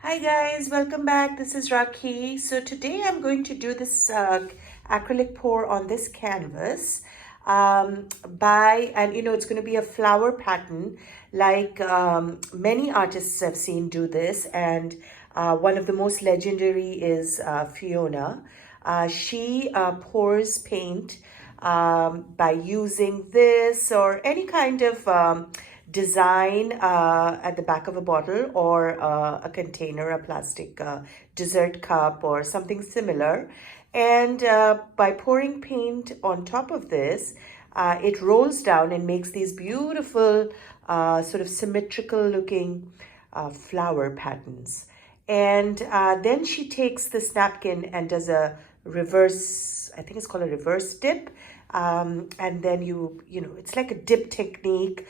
Hi guys, welcome back. This is Rakhi. So today I'm going to do this acrylic pour on this canvas and it's going to be a flower pattern like many artists I've seen do this, and one of the most legendary is Fiona. She pours paint by using this or any kind of design at the back of a bottle or a container, a plastic dessert cup or something similar. And by pouring paint on top of this, it rolls down and makes these beautiful, sort of symmetrical looking flower patterns. And then she takes this napkin and does a reverse, I think it's called a reverse dip. And then it's like a dip technique,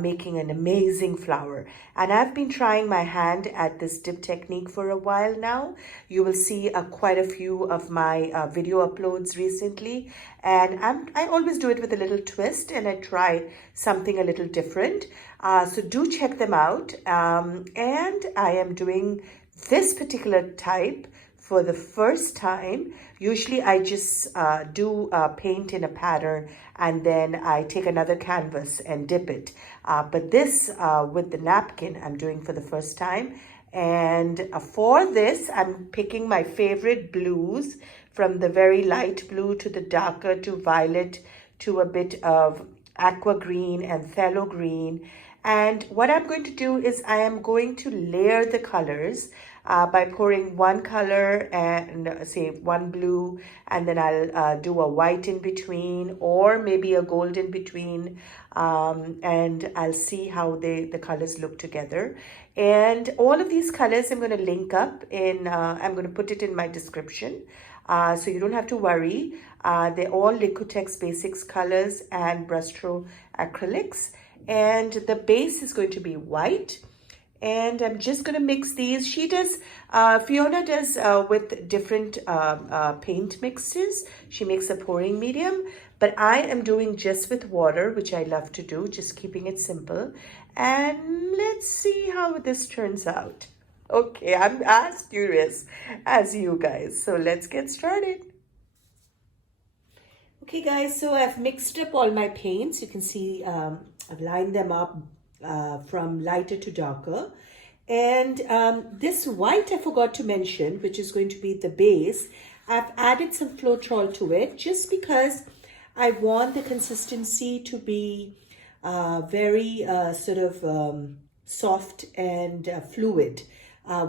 making an amazing flower. And I've been trying my hand at this dip technique for a while now. You will see quite a few of my video uploads recently. And I always do it with a little twist, and I try something a little different. So do check them out. And I am doing this particular type for the first time. Usually I just do paint in a pattern and then I take another canvas and dip it. But this with the napkin I'm doing for the first time. And for this, I'm picking my favorite blues, from the very light blue to the darker to violet to a bit of aqua green and phthalo green. And what I'm going to do is I am going to layer the colors by pouring one color and say one blue, and then I'll do a white in between or maybe a gold in between, and I'll see how the colors look together. And all of these colors I'm going to link up in, I'm going to put it in my description. So you don't have to worry. They're all Liquitex basics colors and Brustro acrylics. And the base is going to be white. And I'm just going to mix these. Fiona does with different paint mixes. She makes a pouring medium, but I am doing just with water, which I love to do, just keeping it simple. And let's see how this turns out. Okay, I'm as curious as you guys. So let's get started. Okay guys, so I've mixed up all my paints. You can see I've lined them up from lighter to darker. And this white I forgot to mention, which is going to be the base. I've added some floetrol to it just because I want the consistency to be very sort of soft and fluid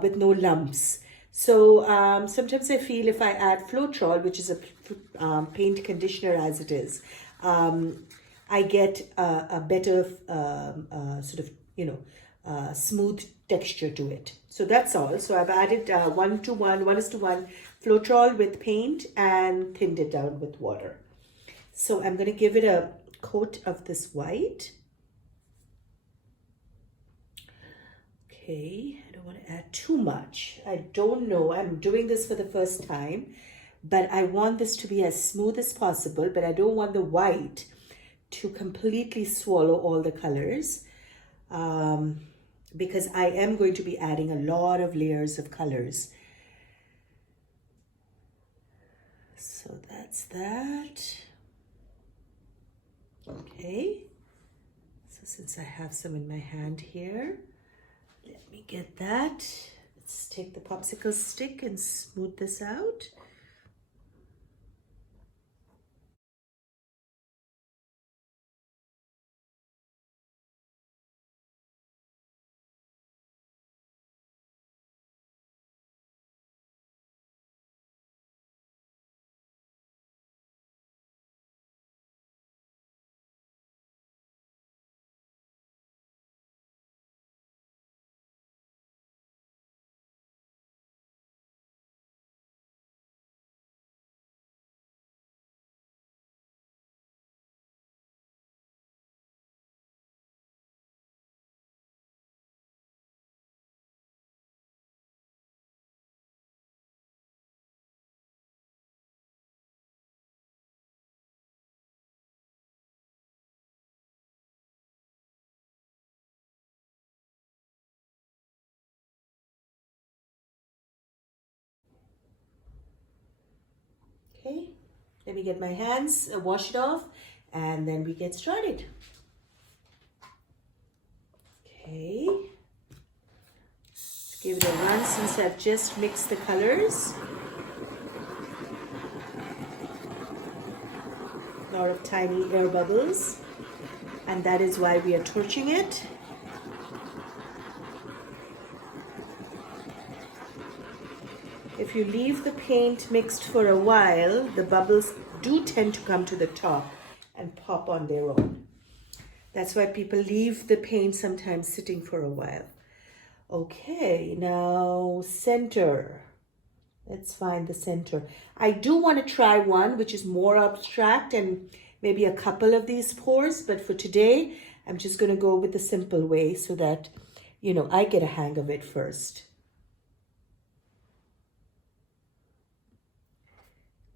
with no lumps. So sometimes I feel if I add floetrol, which is a paint conditioner as it is, I get a better sort of, smooth texture to it. So that's all. So I've added 1:1 floetrol with paint and thinned it down with water. So I'm going to give it a coat of this white. Okay, I don't want to add too much. I don't know. I'm doing this for the first time, but I want this to be as smooth as possible, but I don't want the white to completely swallow all the colors, because I am going to be adding a lot of layers of colors. So that's that. Okay. So since I have some in my hand here, let me get that. Let's take the popsicle stick and smooth this out. Let me get my hands, wash it off, and then we get started. Okay. Let's give it a run since I've just mixed the colors. A lot of tiny air bubbles, and that is why we are torching it. If you leave the paint mixed for a while, the bubbles do tend to come to the top and pop on their own. That's why people leave the paint sometimes sitting for a while. Okay, now center. Let's find the center. I do want to try one which is more abstract and maybe a couple of these pores, but for today, I'm just going to go with the simple way so that, you know, I get a hang of it first.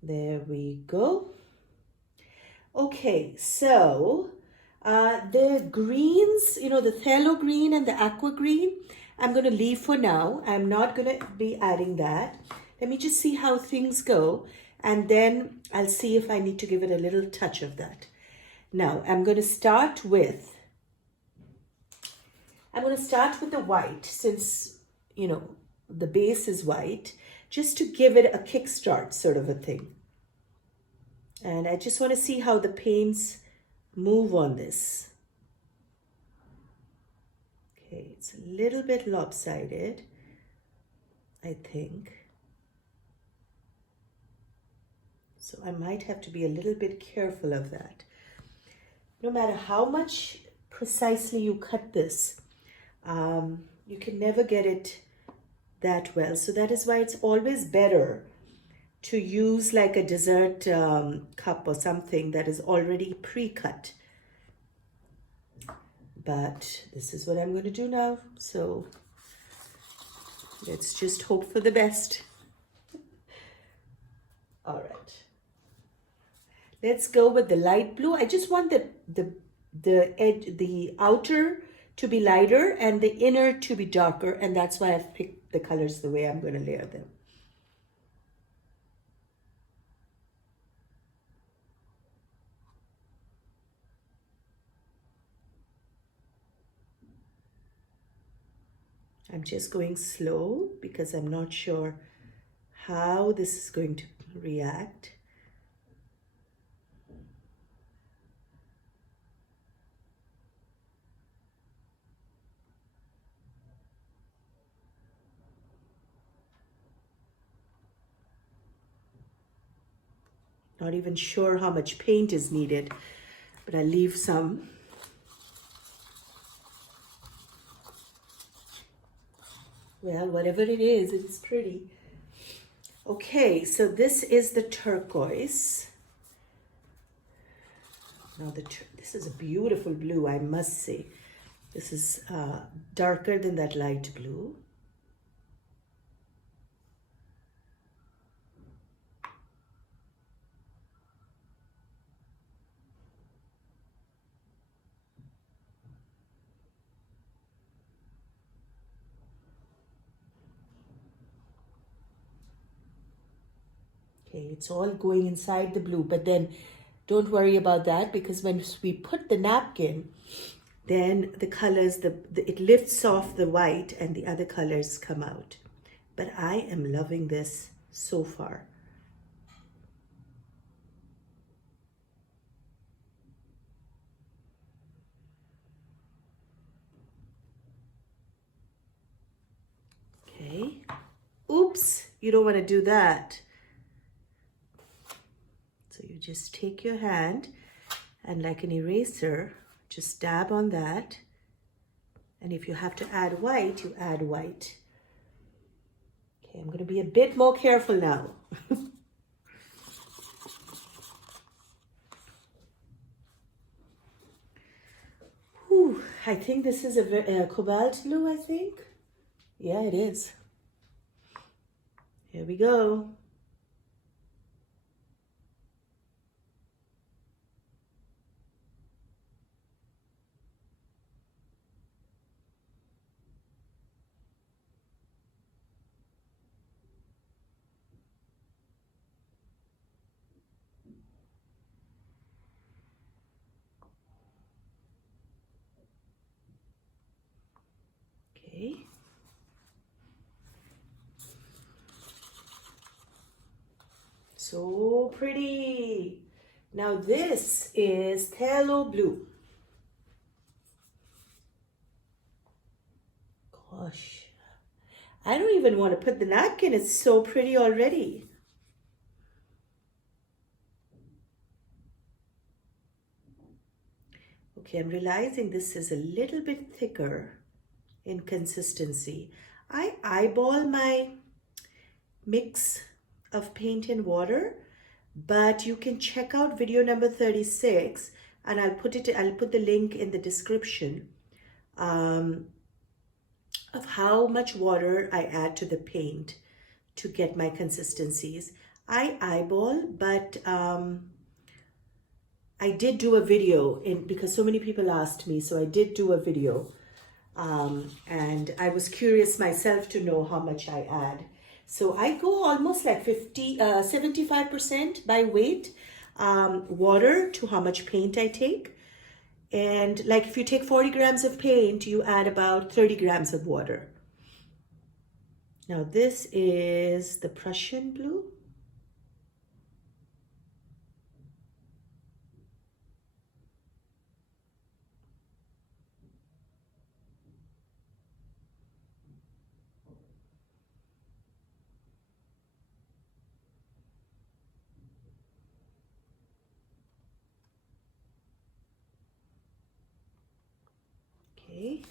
There we go. Okay, so the greens, you know, the phthalo green and the aqua green, I'm going to leave for now. I'm not going to be adding that. Let me just see how things go, and then I'll see if I need to give it a little touch of that. Now, I'm going to start with the white, since, you know, the base is white, just to give it a kickstart sort of a thing. And I just want to see how the paints move on this. Okay, it's a little bit lopsided, I think. So I might have to be a little bit careful of that. No matter how much precisely you cut this, you can never get it that well. So that is why it's always better to use like a dessert cup or something that is already pre-cut. But this is what I'm going to do now. So let's just hope for the best. All right. Let's go with the light blue. I just want the outer to be lighter and the inner to be darker, and that's why I've picked the colors the way I'm going to layer them. I'm just going slow because I'm not sure how this is going to react. Not even sure how much paint is needed, but I leave some. Well, whatever it is pretty. Okay, so this is the turquoise. Now this is a beautiful blue, I must say. This is darker than that light blue. Okay, it's all going inside the blue, but then don't worry about that, because when we put the napkin, then the colors, it lifts off the white and the other colors come out. But I am loving this so far. Okay. Oops, you don't want to do that. So you just take your hand and like an eraser, just dab on that. And if you have to add white, you add white. Okay, I'm going to be a bit more careful now. Whew, I think this is a cobalt blue, I think. Yeah, it is. Here we go. pretty. Now this is phthalo blue. Gosh, I don't even want to put the napkin. It's so pretty already. Okay, I'm realizing this is a little bit thicker in consistency. I eyeball my mix of paint and water, but you can check out video number 36 and I'll put the link in the description of how much water I add to the paint to get my consistencies. I eyeball, but I did do a video because so many people asked me, so I did do a video. And I was curious myself to know how much I add. So I go almost like 75% by weight water to how much paint I take. And like if you take 40 grams of paint, you add about 30 grams of water. Now this is the Prussian blue. Okay.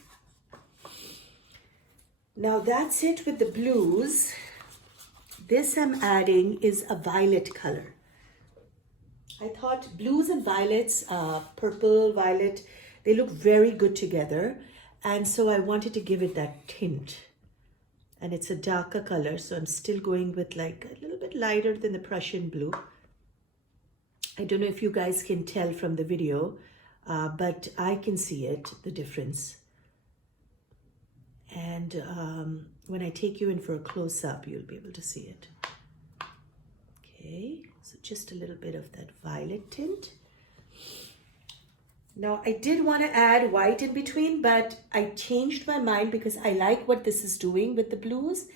Now that's it with the blues. This I'm adding is a violet color. I thought blues and violets, purple, violet, they look very good together. And so I wanted to give it that tint. And it's a darker color, so I'm still going with like a little bit lighter than the Prussian blue. I don't know if you guys can tell from the video, but I can see it, the difference. And when I take you in for a close-up, you'll be able to see it. Okay, so just a little bit of that violet tint. Now, I did want to add white in between, but I changed my mind because I like what this is doing with the blues.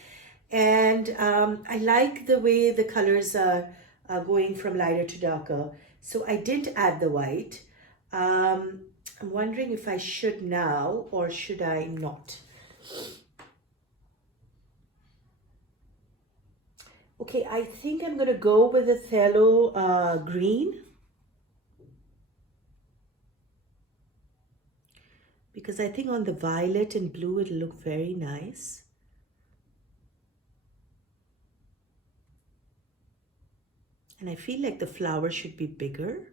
And I like the way the colors are going from lighter to darker. So I didn't add the white. I'm wondering if I should now or should I not? Okay, I think I'm going to go with the phthalo green. Because I think on the violet and blue, it'll look very nice. And I feel like the flower should be bigger.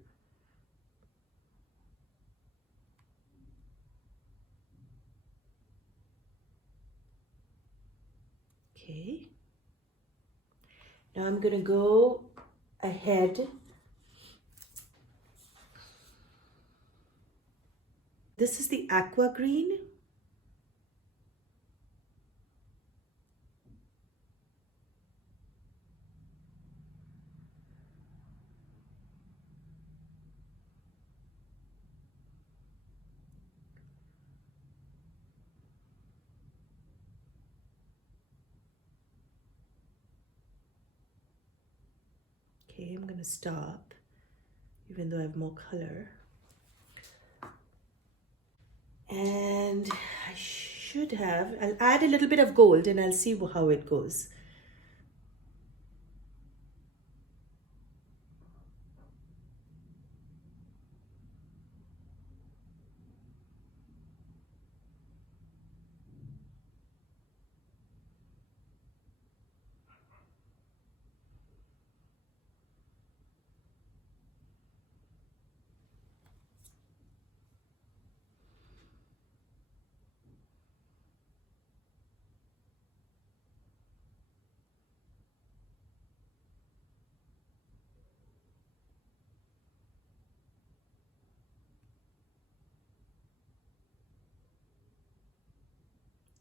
Okay. Now I'm going to go ahead. This is the aqua green. Okay, I'm going to stop, even though I have more color. And I should have, I'll add a little bit of gold and I'll see how it goes.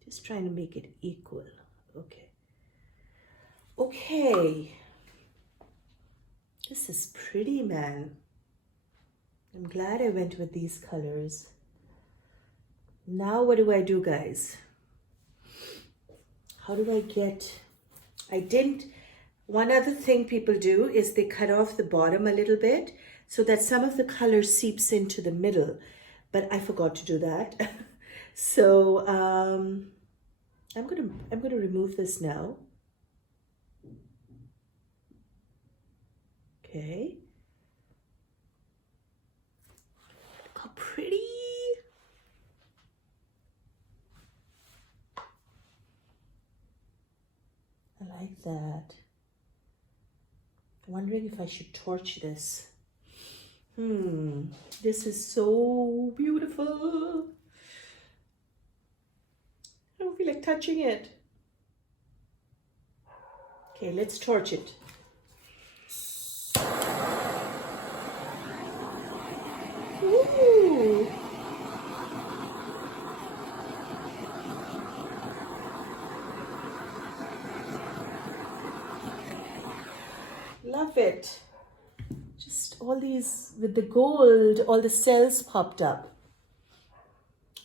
Just trying to make it equal. Okay. Okay. This is pretty, man. I'm glad I went with these colors. Now what do I do, guys? How do I get... One other thing people do is they cut off the bottom a little bit so that some of the color seeps into the middle, but I forgot to do that. So I'm gonna remove this now. Okay. Look how pretty. I like that. I'm wondering if I should torch this. This is so beautiful. I don't feel like touching it. Okay, let's torch it. Ooh. Love it. Just all these, with the gold, all the cells popped up.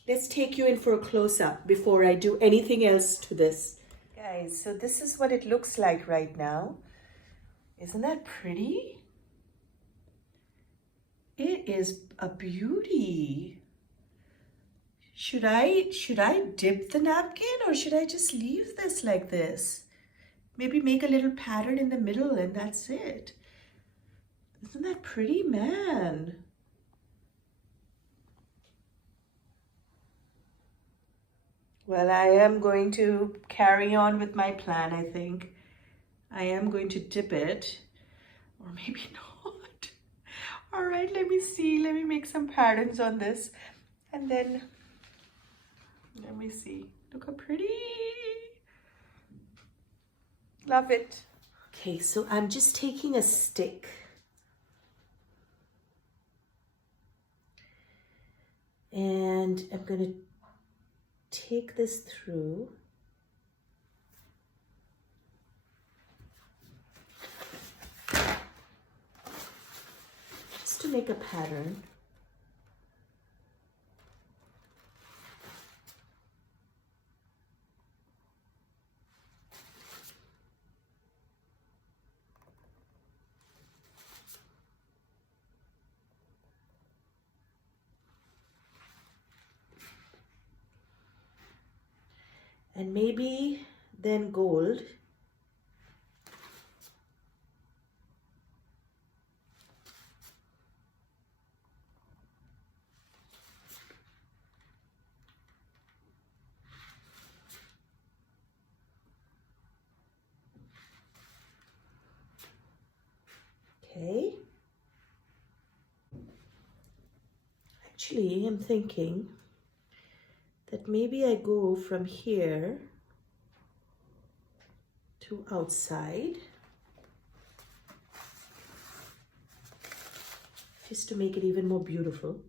Let's take you in for a close-up before I do anything else to this. Guys, so this is what it looks like right now. Isn't that pretty? It is a beauty. Should I dip the napkin or should I just leave this like this? Maybe make a little pattern in the middle and that's it. Isn't that pretty, man? Well, I am going to carry on with my plan, I think. I am going to dip it, or maybe not. All right, let me see. Let me make some patterns on this. And then, let me see. Look how pretty. Love it. Okay, so I'm just taking a stick. And I'm going to take this through. Just to make a pattern. And maybe then gold. Okay. Actually, I'm thinking that maybe I go from here to outside, just to make it even more beautiful.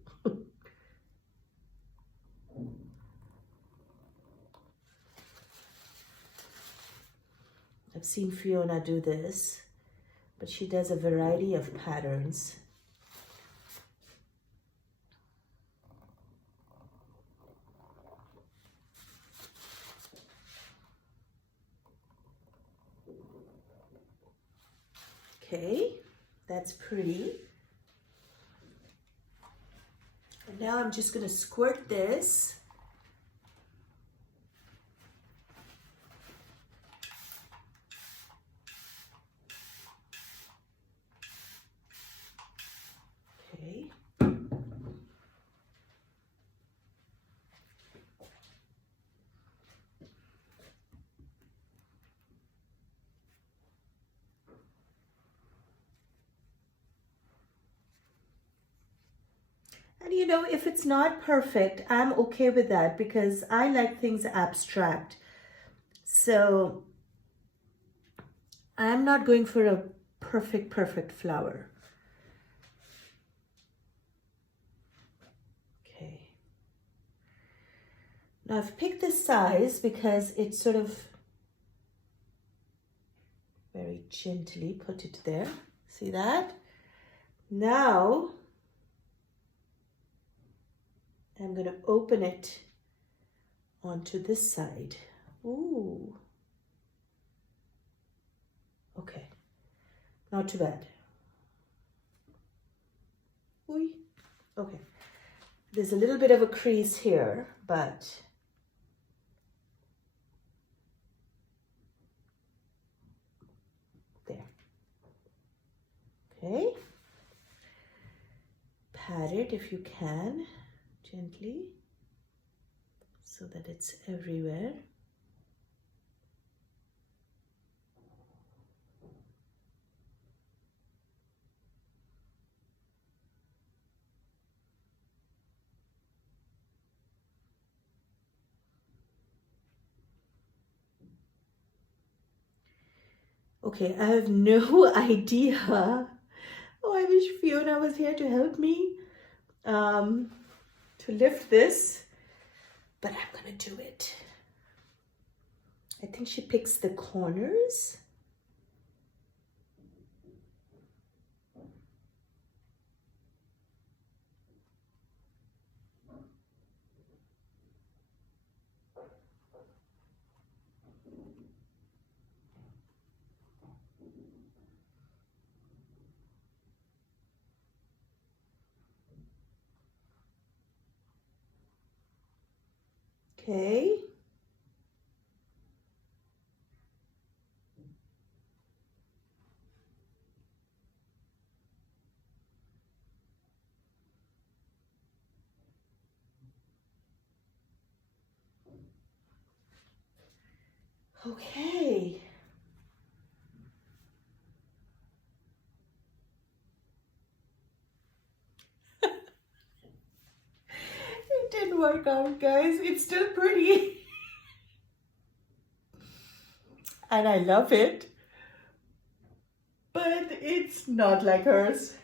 I've seen Fiona do this, but she does a variety of patterns. Okay, that's pretty. And now I'm just going to squirt this. Okay. And you know, if it's not perfect, I'm okay with that because I like things abstract. So I'm not going for a perfect flower. Okay. Now I've picked this size because it's sort of very gently put it there. See that? Now I'm going to open it onto this side. Ooh. Okay. Not too bad. Oy. Okay. There's a little bit of a crease here, but there. Okay. Pat it if you can, gently, so that it's everywhere. Okay, I have no idea. Oh, I wish Fiona was here to help me to lift this, but I'm gonna do it. I think she picks the corners. Okay. Okay. It didn't work out, guys. It's still pretty. And I love it. But it's not like hers.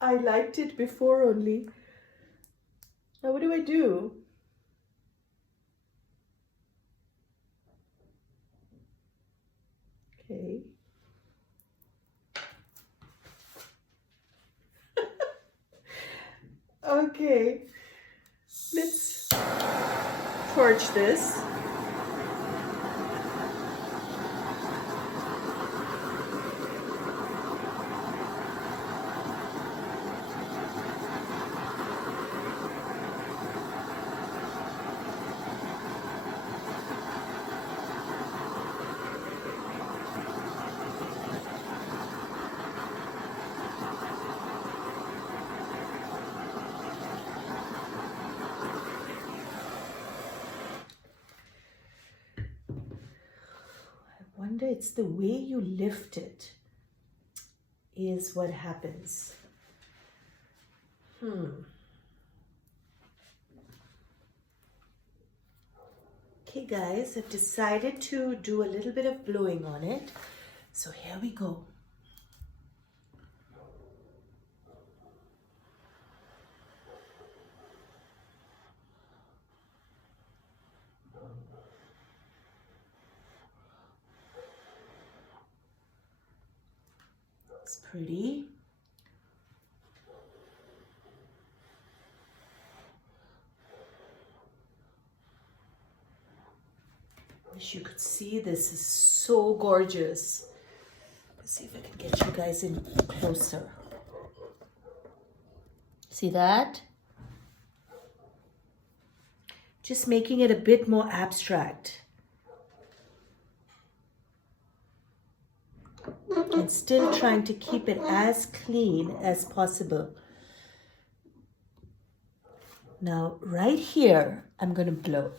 I liked it before only. Now what do I do? Okay. Okay. Let's torch this. Wonder it's the way you lift it is what happens. Okay guys, I've decided to do a little bit of blowing on it. So here we go. It's pretty. Wish you could see this. Is so gorgeous. Let's see if I can get you guys in closer. See that? Just making it a bit more abstract. And still trying to keep it as clean as possible. Now, right here, I'm going to blow.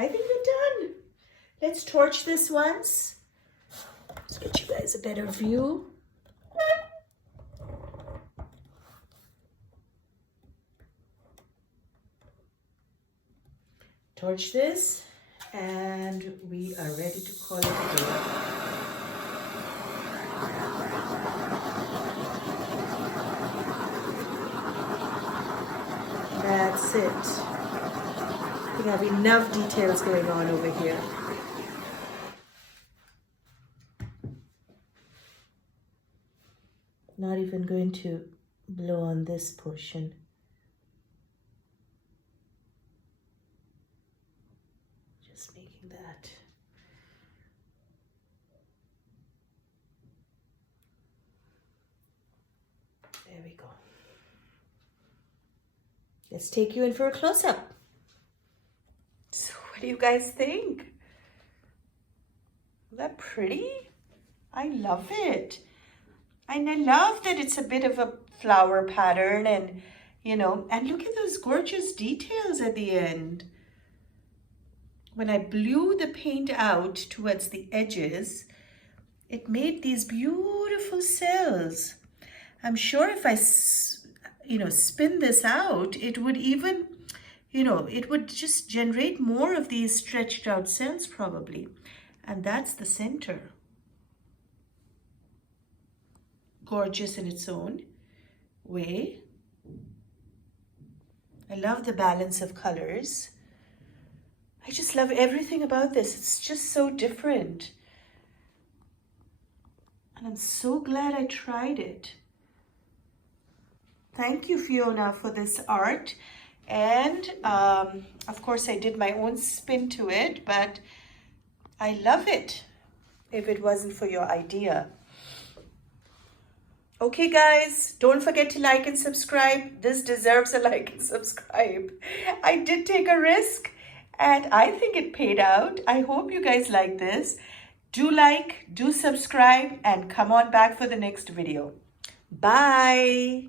I think we're done. Let's torch this once. Let's get you guys a better view. Torch this, and we are ready to call it a day. That's it. We have enough details going on over here. Not even going to blow on this portion. Just making that. There we go. Let's take you in for a close-up. So what do you guys think? Isn't that pretty? I love it. And I love that it's a bit of a flower pattern, and you know, and look at those gorgeous details at the end. When I blew the paint out towards the edges, it made these beautiful cells. I'm sure if I, spin this out, it would even, it would just generate more of these stretched out cells probably. And that's the center. Gorgeous in its own way. I love the balance of colors. I just love everything about this. It's just so different. And I'm so glad I tried it. Thank you, Fiona, for this art. And of course, I did my own spin to it, but I love it if it wasn't for your idea. Okay, guys, don't forget to like and subscribe. This deserves a like and subscribe. I did take a risk, and I think it paid out. I hope you guys like this. Do like, do subscribe, and come on back for the next video. Bye.